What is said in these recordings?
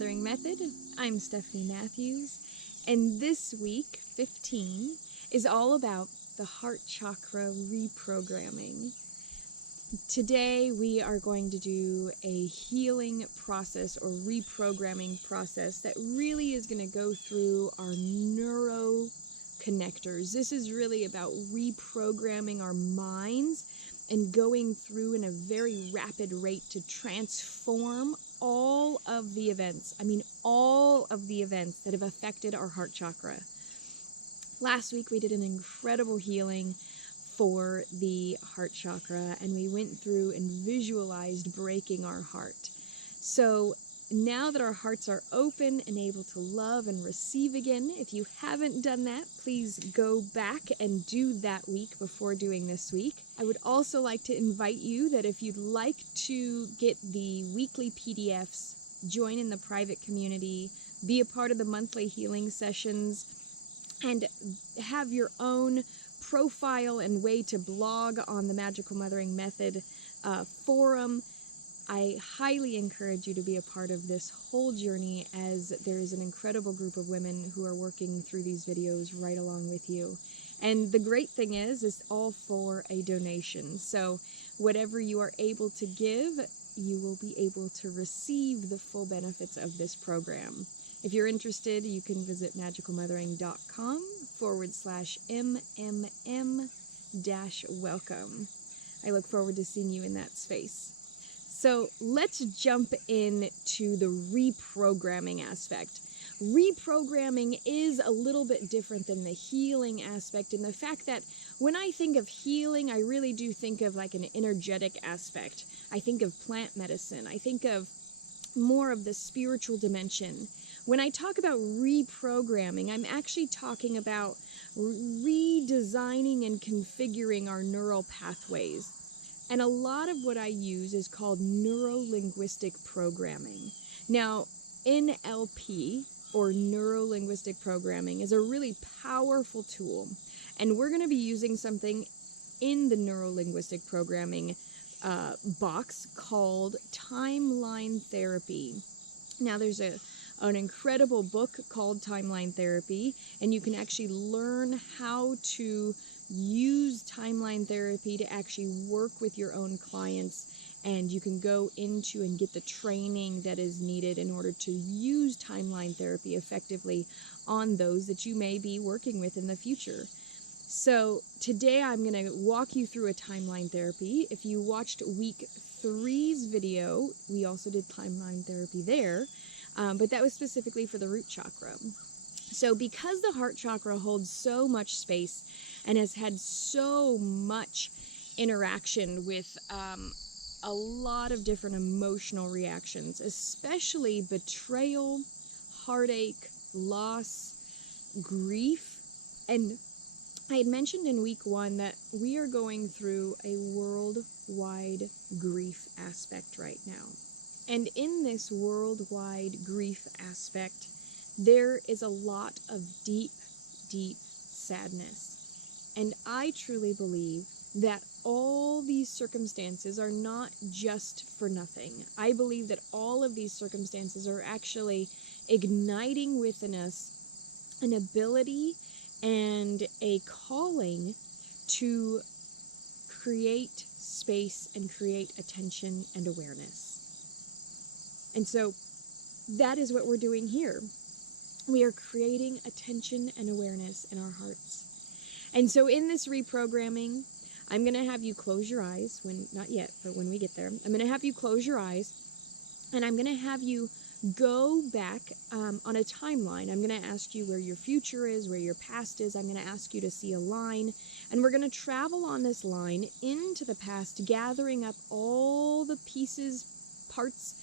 Mothering Method. I'm Stephanie Matthews, and this week, 15, is all about the heart chakra reprogramming. Today we are going to do a healing process or reprogramming process that really is going to go through our neuroconnectors. This is really about reprogramming our minds and going through in a very rapid rate to transform all of the events, all of the events that have affected our heart chakra. Last week we did an incredible healing for the heart chakra, and we went through and visualized breaking our heart. So now that our hearts are open and able to love and receive again, if you haven't done that, please go back and do that week before doing this week. I would also like to invite you that if you'd like to get the weekly PDFs, join in the private community, be a part of the monthly healing sessions, and have your own profile and way to blog on the Magical Mothering Method forum, I highly encourage you to be a part of this whole journey, as there is an incredible group of women who are working through these videos right along with you. And the great thing is it's all for a donation. So whatever you are able to give, you will be able to receive the full benefits of this program. If you're interested, you can visit magicalmothering.com/MMM-welcome. I look forward to seeing you in that space. So let's jump into the reprogramming aspect. Reprogramming is a little bit different than the healing aspect, in the fact that when I think of healing, I really do think of like an energetic aspect. I think of plant medicine. I think of more of the spiritual dimension. When I talk about reprogramming, I'm actually talking about redesigning and configuring our neural pathways. And a lot of what I use is called neuro-linguistic programming. Now, NLP, or neuro-linguistic programming, is a really powerful tool. And we're going to be using something in the neuro-linguistic programming box called timeline therapy. Now, there's an incredible book called Timeline Therapy, and you can actually learn how to use timeline therapy to actually work with your own clients, and you can go into and get the training that is needed in order to use timeline therapy effectively on those that you may be working with in the future. So today I'm going to walk you through a timeline therapy. If you watched week 3's video, we also did timeline therapy there, but that was specifically for the root chakra. So because the heart chakra holds so much space and has had so much interaction with a lot of different emotional reactions, especially betrayal, heartache, loss, grief, and I had mentioned in week 1 that we are going through a worldwide grief aspect right now. And in this worldwide grief aspect, there is a lot of deep, deep sadness. And I truly believe that all these circumstances are not just for nothing. I believe that all of these circumstances are actually igniting within us an ability and a calling to create space and create attention and awareness. And so that is what we're doing here. We are creating attention and awareness in our hearts. And so in this reprogramming, I'm going to have you close your eyes, not yet, but when we get there, I'm going to have you close your eyes, and I'm going to have you go back on a timeline. I'm going to ask you where your future is, where your past is. I'm going to ask you to see a line, and we're going to travel on this line into the past, gathering up all the pieces, parts,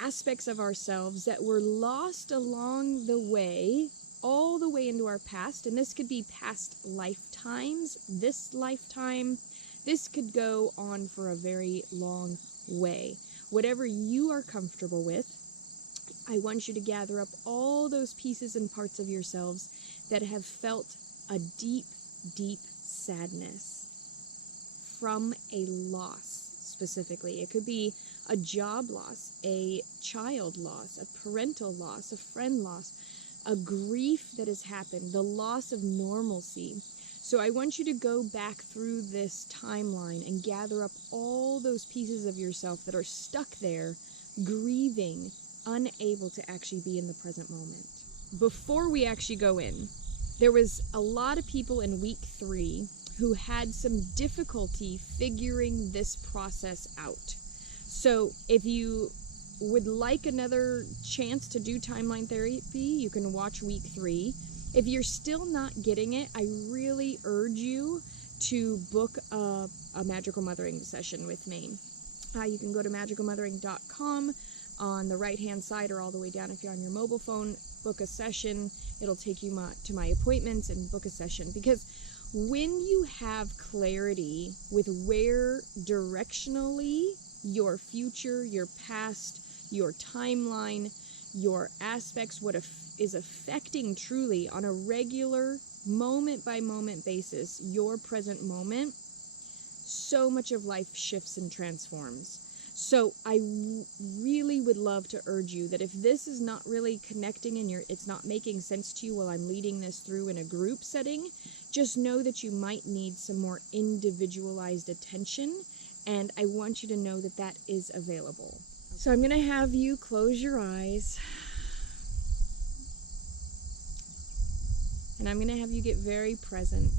aspects of ourselves that were lost along the way, all the way into our past. And this could be past lifetimes, this lifetime. This could go on for a very long way. Whatever you are comfortable with, I want you to gather up all those pieces and parts of yourselves that have felt a deep, deep sadness from a loss specifically. It could be a job loss, a child loss, a parental loss, a friend loss, a grief that has happened, the loss of normalcy. So I want you to go back through this timeline and gather up all those pieces of yourself that are stuck there, grieving, unable to actually be in the present moment. Before we actually go in, there was a lot of people in week 3 who had some difficulty figuring this process out. So if you would like another chance to do timeline therapy, you can watch week 3. If you're still not getting it, I really urge you to book a magical mothering session with me. You can go to magicalmothering.com on the right hand side, or all the way down if you're on your mobile phone. Book a session. It'll take you to my appointments and book a session, because when you have clarity with where directionally your future, your past, your timeline, your aspects, what is affecting truly on a regular moment by moment basis your present moment, so much of life shifts and transforms. So I really would love to urge you that if this is not really connecting and it's not making sense to you while I'm leading this through in a group setting, just know that you might need some more individualized attention, and I want you to know that that is available. So I'm going to have you close your eyes, and I'm going to have you get very present.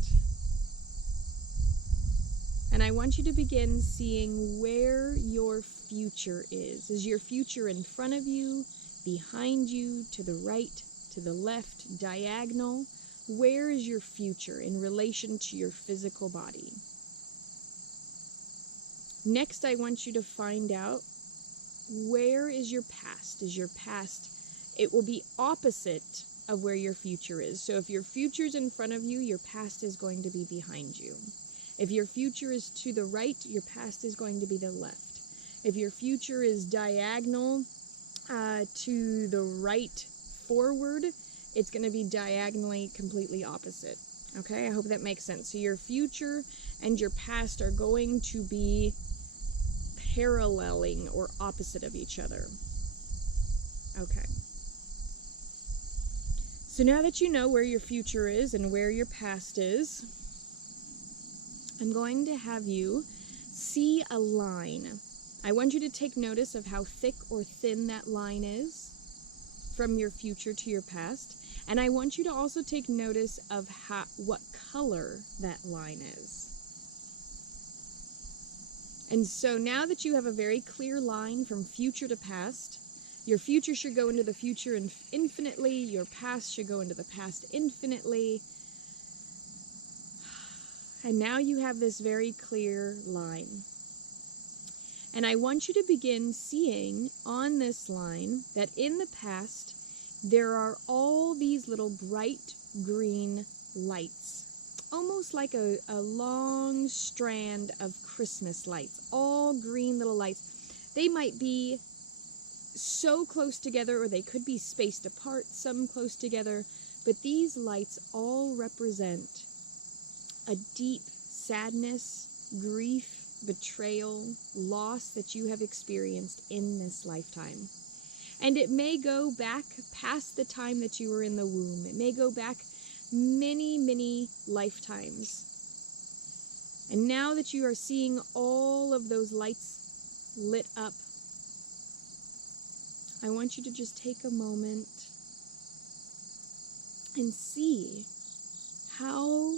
And I want you to begin seeing where your future is. Is your future in front of you, behind you, to the right, to the left, diagonal? Where is your future in relation to your physical body? Next, I want you to find out, where is your past? Is your past, it will be opposite of where your future is. So if your future is in front of you, your past is going to be behind you. If your future is to the right, your past is going to be the left. If your future is diagonal to the right forward, it's going to be diagonally completely opposite. Okay, I hope that makes sense. So your future and your past are going to be paralleling or opposite of each other. Okay. So now that you know where your future is and where your past is, I'm going to have you see a line. I want you to take notice of how thick or thin that line is from your future to your past. And I want you to also take notice of what color that line is. And so now that you have a very clear line from future to past, your future should go into the future infinitely, your past should go into the past infinitely. And now you have this very clear line. And I want you to begin seeing on this line that in the past, there are all these little bright green lights, almost like a long strand of Christmas lights, all green little lights. They might be so close together, or they could be spaced apart, some close together, but these lights all represent a deep sadness, grief, betrayal, loss that you have experienced in this lifetime. And it may go back past the time that you were in the womb. It may go back many, many lifetimes. And now that you are seeing all of those lights lit up, I want you to just take a moment and see how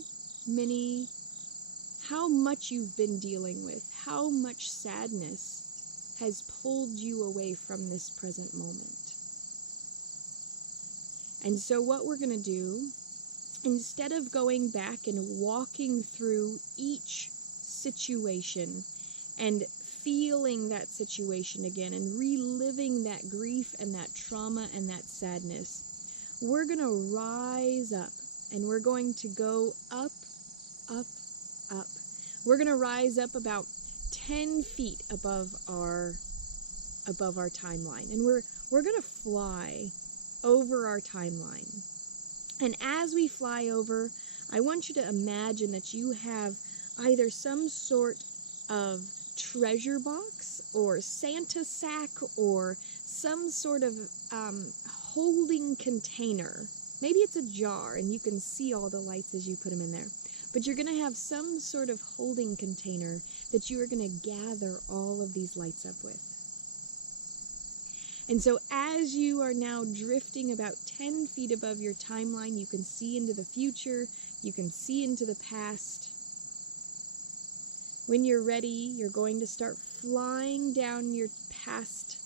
much you've been dealing with, how much sadness has pulled you away from this present moment. And so what we're going to do, instead of going back and walking through each situation and feeling that situation again and reliving that grief and that trauma and that sadness, we're going to rise up and we're going to go up, up, up. We're going to rise up about 10 feet above our timeline, and we're going to fly over our timeline. And as we fly over, I want you to imagine that you have either some sort of treasure box or Santa sack or some sort of holding container. Maybe it's a jar and you can see all the lights as you put them in there. But you're going to have some sort of holding container that you are going to gather all of these lights up with. And so as you are now drifting about 10 feet above your timeline, you can see into the future, you can see into the past. When you're ready, you're going to start flying down your past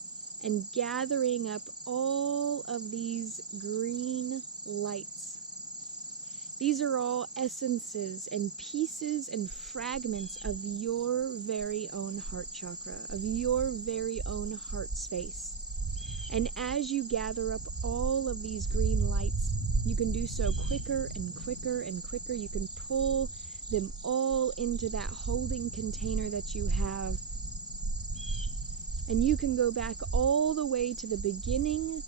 and gathering up all of these green lights. These are all essences and pieces and fragments of your very own heart chakra, of your very own heart space. And as you gather up all of these green lights, you can do so quicker and quicker and quicker. You can pull them all into that holding container that you have. And you can go back all the way to the beginning,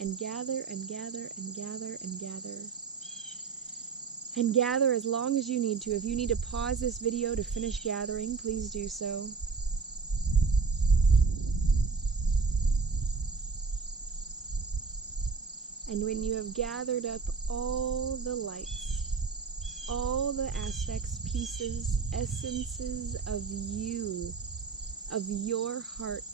and gather and gather and gather and gather. And gather as long as you need to. If you need to pause this video to finish gathering, please do so. And when you have gathered up all the lights, all the aspects, pieces, essences of you, of your heart,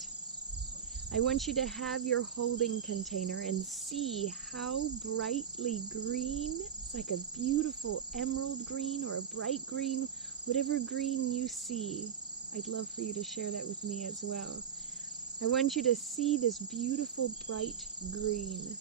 I want you to have your holding container and see how brightly green, it's like a beautiful emerald green or a bright green, whatever green you see. I'd love for you to share that with me as well. I want you to see this beautiful bright green.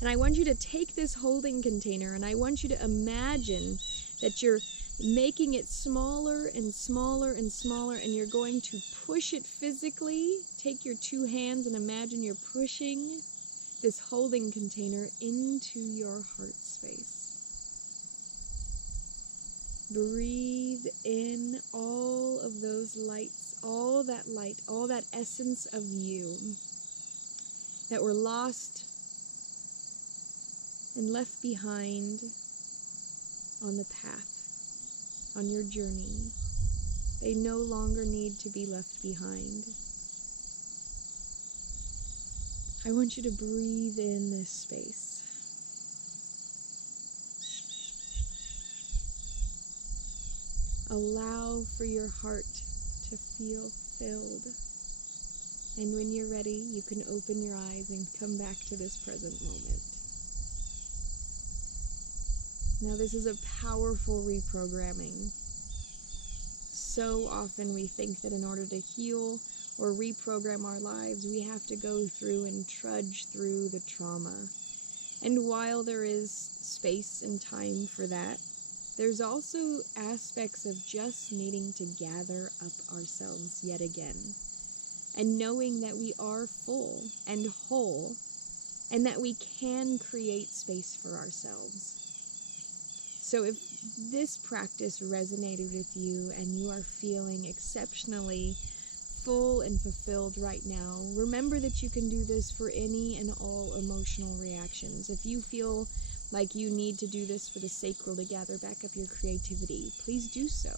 And I want you to take this holding container and I want you to imagine that you're making it smaller and smaller and smaller, and you're going to push it physically. Take your two hands and imagine you're pushing this holding container into your heart space. Breathe in all of those lights, all that light, all that essence of you that were lost and left behind on the path, on your journey. They no longer need to be left behind. I want you to breathe in this space. Allow for your heart to feel filled. And when you're ready, you can open your eyes and come back to this present moment. Now, this is a powerful reprogramming. So often we think that in order to heal or reprogram our lives, we have to go through and trudge through the trauma. And while there is space and time for that, there's also aspects of just needing to gather up ourselves yet again. And knowing that we are full and whole, and that we can create space for ourselves. So if this practice resonated with you and you are feeling exceptionally full and fulfilled right now, remember that you can do this for any and all emotional reactions. If you feel like you need to do this for the sacral to gather back up your creativity, please do so.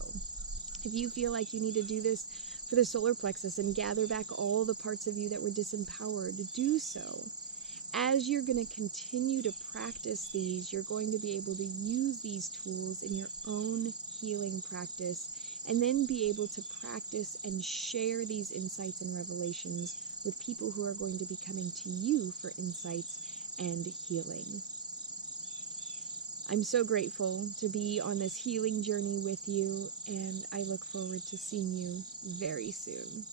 If you feel like you need to do this for the solar plexus and gather back all the parts of you that were disempowered, do so. As you're going to continue to practice these, you're going to be able to use these tools in your own healing practice, and then be able to practice and share these insights and revelations with people who are going to be coming to you for insights and healing. I'm so grateful to be on this healing journey with you, and I look forward to seeing you very soon.